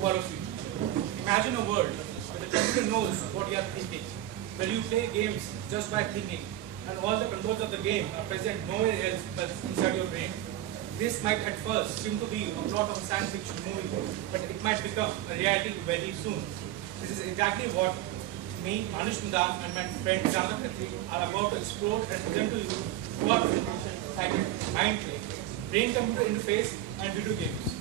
follow suit. Imagine a world where the computer knows what you are thinking, where you play games just by thinking, and all the controls of the game are present nowhere else but inside your brain. This might at first seem to be a plot of a science fiction movie, but it might become a reality very soon. This is exactly what me, Manush, Madan, and my friend Khatri are about to explore and present to you through our presentation titled Mind Play, Brain-Computer Interface, and Video Games.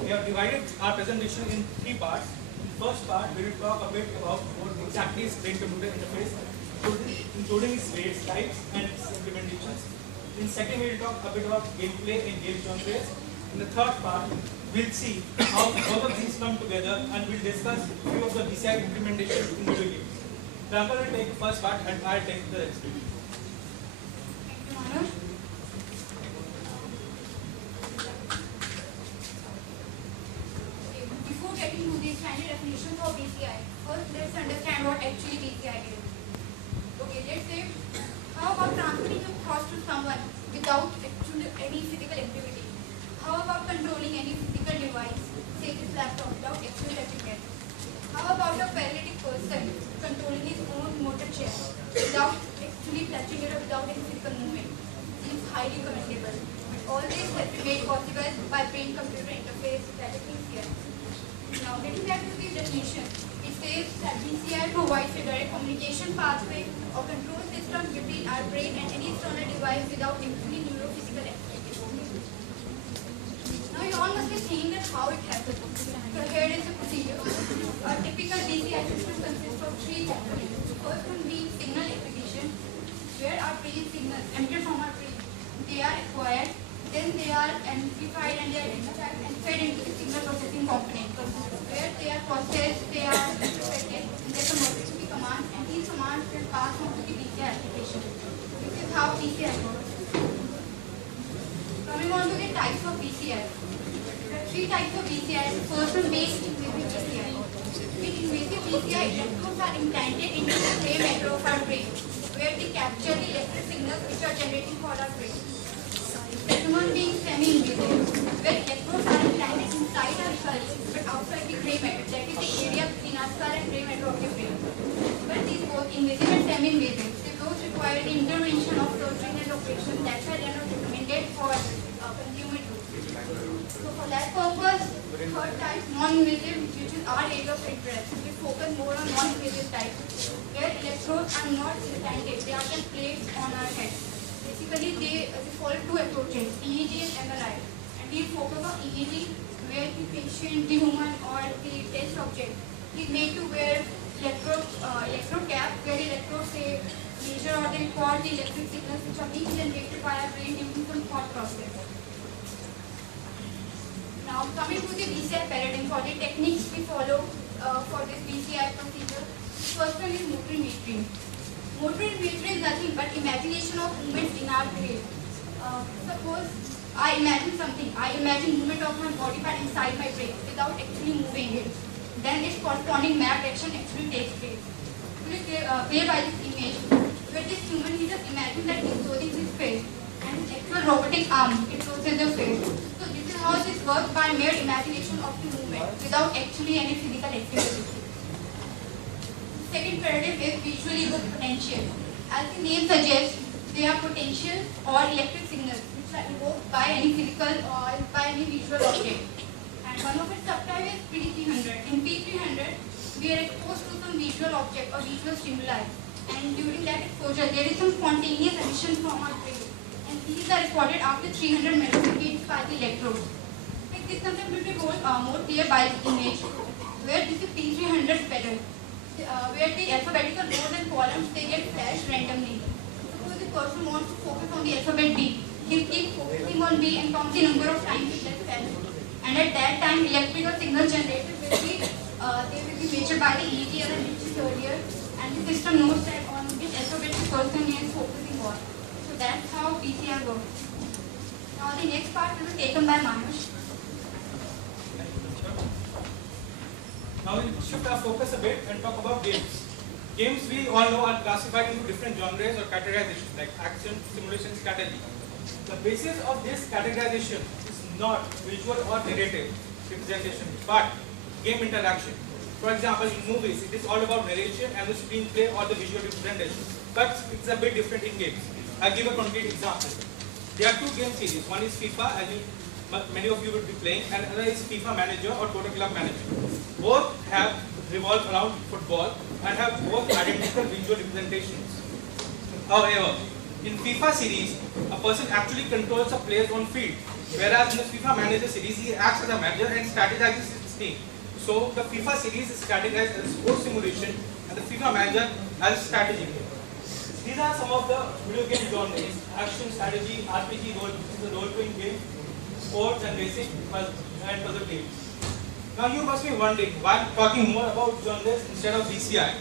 We have divided our presentation in three parts. In the first part, we will talk a bit about what exactly is brain-computer interface, including its various types and its implementations. In second, we will talk a bit about gameplay in game genres. In the third part, we'll see how both of these come together and we'll discuss a few of the BCI implementations in video games. Priyanka will take the first part and I'll take the rest. Thank you, Manush. Okay, before getting to the standard definition for BCI, first let's understand what actually BCI is. Okay, let's say, how about transferring your thoughts to someone without actually any physical activity? How about controlling any physical device, say this laptop, without actually touching it? How about a paralytic person controlling his own motor chair without actually touching it or without any physical movement? This is highly commendable. But all this has been made possible by brain-computer interface, that is BCI. Now, getting back to the definition, it says that BCI provides a direct communication pathway or control system between our brain and any external device without actually neurophysical activity. Now, you all must be thinking that how it happens. So, here is the procedure. A typical BCI system consists of three components. The first one being signal acquisition, where our brain signals enter from our brain. They are acquired, then they are amplified and they are extracted and fed into the signal processing component, where they are processed, they are interpreted, and they are converted to the commands, and these commands will pass on to the BCI application. This is how BCI works. Coming on to the types of BCI. There are three types of BCI. The first one being invasive BCI. In invasive BCI, electrodes are implanted into the gray matter of our brain, where they capture the electric signals which are generating for our brain. Second one being semi-invasive, where electrodes are implanted inside our skull but outside the gray matter, that is the area between our skull and gray matter of the brain. But these both invasive and semi-invasive, they both require the intervention of surgery and operation. That's why they are not recommended for consumer use. So for that purpose, third type, non-invasive, which is our area of interest, we focus more on non-invasive type, where electrodes are not implanted, they are just placed on our head. Basically, they follow two approaches, EEG and MRI. And we focus on EEG, where the patient, the human, or the test object is made to wear electrode cap, where electrodes say measure or they record the electric signals which are being generated by our brain using some thought process. Now, coming to the BCI paradigm, for the techniques we follow for this BCI procedure, the first one is motor metering. Motor metering is nothing but imagination of movements in our brain. Suppose I imagine something, I imagine movement of my body part inside my brain without actually moving it. Then its corresponding map action actually takes place. Clear by this image, where this human, he just imagine that he's closing his face and his actual robotic arm, it closes the face. So this is how this works by mere imagination of the movement without actually any physical activity. Second paradigm is visually good potential. As the name suggests, they are potential or electric signals which are evoked by any physical or by any visual object. And one of its subtypes is P300. In P300, we are exposed to some visual object or visual stimuli. And during that exposure, there is some spontaneous emission from our brain. And these are recorded after 300 milliseconds by the electrode. Like this concept will be more clear by the image, where this is P300 pattern. Where the alphabetical rows and columns they get flashed randomly. Suppose the person wants to focus on the alphabet B, he'll keep focusing on B and count the number of times it gets flashed. And at that time, electrical signals generated will be they will be measured by the EEG as I mentioned earlier, and the system knows that on which alphabet the person is focusing on. So that's how BCI works. Now the next part will be taken by Manush. Now we'll shift our focus a bit and talk about games. Games we all know are classified into different genres or categorizations like action, simulation, strategy. The basis of this categorization is not visual or narrative representation, but game interaction. For example, in movies, it is all about narration and the screenplay or the visual representation. But it's a bit different in games. I'll give a concrete example. There are two game series. One is FIFA, as many of you would be playing, and another is FIFA Manager or Total Club Manager. Both have revolved around football and have both identical visual representations. However, in FIFA series, a person actually controls the players on field, whereas in the FIFA Manager series, he acts as a manager and strategizes his team. So the FIFA series is strategized as a sports simulation, and the FIFA Manager as a strategy game. These are some of the video game genres: action, strategy, RPG, which is a role-playing game, sports and racing, and puzzle games. Now you must be wondering why I'm talking more about genres instead of BCI.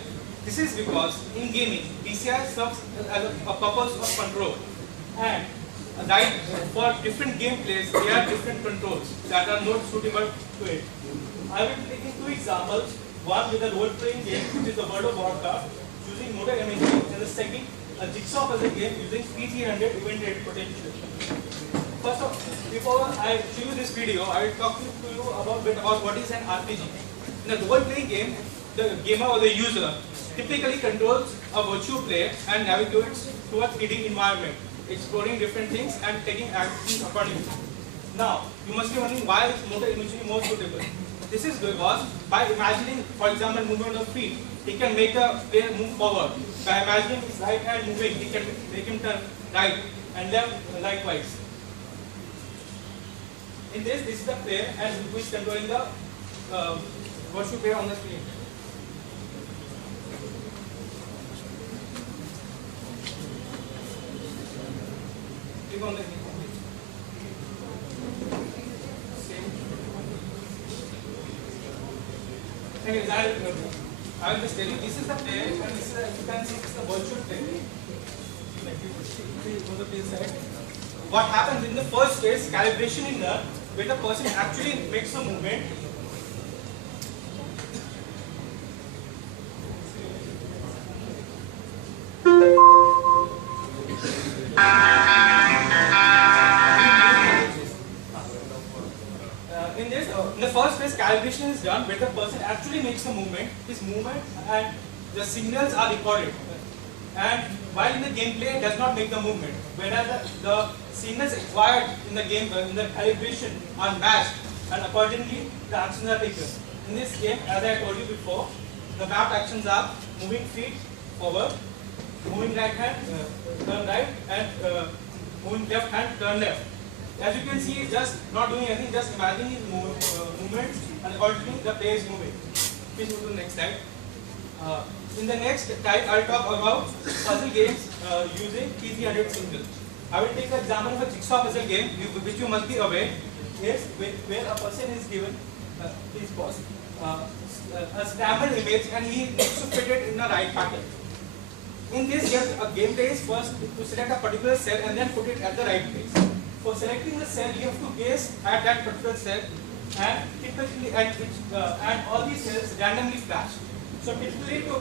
This is because in gaming, BCI serves as a purpose of control, and for different gameplays, there are different controls that are not suitable to it. I will be taking two examples: one with a role-playing game, which is the World of Warcraft, using motor imagery, and the second, a jigsaw puzzle game using P300 event rate potential. First of all, before I show you this video, I will talk to you a bit about what is an RPG. In a role-playing game, the gamer or the user typically controls a virtual player and navigates through a 3D environment, exploring different things and taking actions accordingly. Now, you must be wondering why is motor imagery more suitable. This is because by imagining, for example, movement of feet, he can make the player move forward. By imagining his right hand moving, he can make him turn right and left likewise. In this is the player and who is controlling the virtual player on the screen. Click on the anyways, I will just tell you, this is the player and this is you can see this is the virtual player. Like you see on the play side. What happens in the first phase, calibration is done, where the person actually makes a movement. In the first phase, calibration is done where the person actually makes a movement. His movement and the signals are recorded. And while in the gameplay, it does not make the movement. Whereas the signals acquired in the game, in the calibration, are matched, and accordingly, the actions are taken. In this game, as I told you before, the mapped actions are moving feet forward, moving right hand, turn right, and moving left hand, turn left. As you can see, he's just not doing anything, just imagining his movements, and accordingly the player is moving. Please move to the next slide. In the next type, I'll talk about puzzle games using P300 signals. I will take the example of a jigsaw puzzle game, which you must be aware is where a person is given, please pause, a scrambled image and he needs to fit it in the right pattern. In this game, a gameplay is first to select a particular cell and then put it at the right place. For selecting the cell, you have to gaze at that particular cell and typically and all these cells randomly flash. So typically to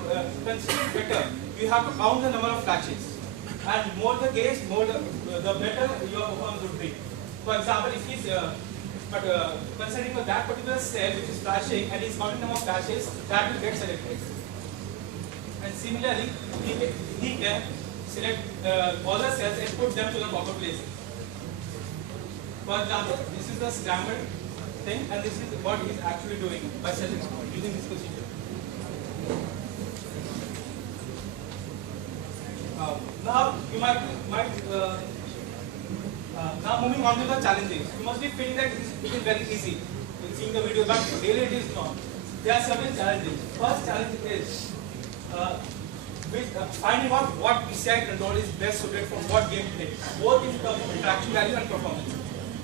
consider it better, you have to count the number of flashes. And more the gaze, more the better your performance would be. For example, if he's considering for that particular cell which is flashing and he's counting number of flashes, that will get selected. And similarly, he can select all the cells and put them to the proper places. For example, this is the scrambled thing, and this is what he is actually doing by using this procedure. Now you might now moving on to the challenges. You must be feeling that it is very easy in seeing the video, but really it is not. There are certain challenges. First challenge is finding out what PCI control is best suited for what gameplay, both in terms of interaction value and performance.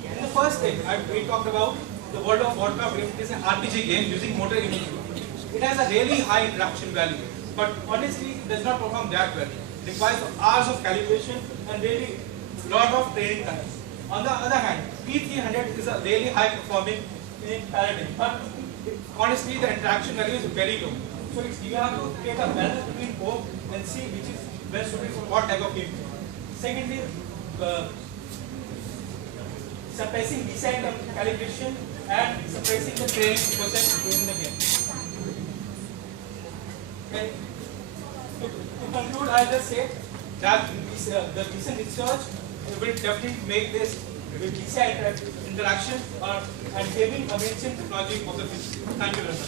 In the first thing, we talked about the World of Warcraft game. It is an RPG game using motor imagery. It has a really high interaction value, but honestly, it does not perform that well. It requires hours of calibration and really lot of training time. On the other hand, P300 is a really high performing paradigm, but honestly, the interaction value is very low. So you have to take a balance between both and see which is best suited for what type of game. Secondly, surpassing BCI calibration and suppressing the training process during the game. Okay. To conclude, I'll just say that the recent research will definitely make this BCI interaction and gaming a mainstream technology of the future. Thank you very much.